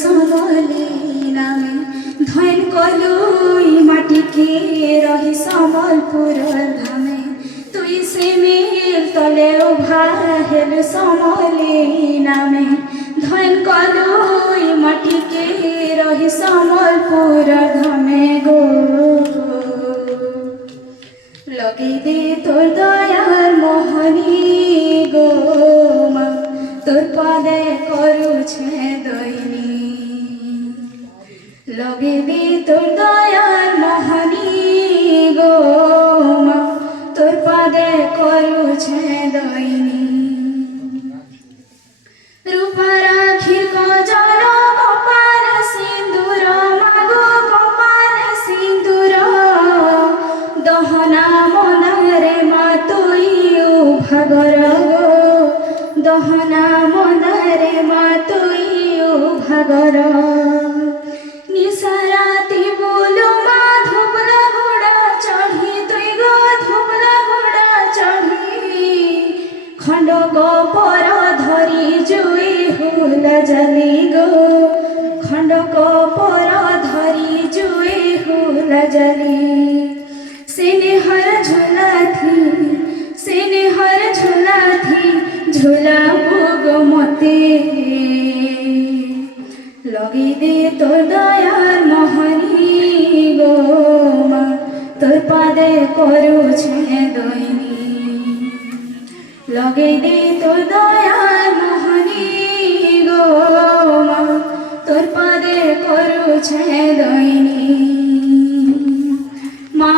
সমলি নামে ধন কলুই মাটিকে রহি সম্বলপুরর ধামে তুই সিমির তলে উভা হেলু সমলি নামে ধন কলুই মাটিকে রহি সম্বলপুরর ধামে গো লগে দে তোর দয়ার মোহনী গো মা তোর পদে করুছে দৈনী লগে দে তোর দয়ার মোহনী গো মা তোর পদে করুছে দৈনী রূপারা ক্ষীর কজল গোপাল সিন্দুর মাগো গোপাল সিন্দুর দহনা মনারে মা তুই ভাগর গো দহনা মনারে মা তুই ভাগর নিশারাতি বলো মা ধুবলা ঘোড়া চঢ়ি তুই গো ধুবলা ঘোড়া চঢ়ি খণ্ড কপর ধরি জুই হুল জলি গো খণ্ড কপর ধরি জুই হুল জলি সিনেহর ঝুলা থি ঝুলা গো মতে লগে দে তোর দয়ার মোহনী গো মা তোর পাদে করুছে দৈনী লগে দে তোর দয়ার মোহনী গো মা তোর পাদে করুছে দৈনী মা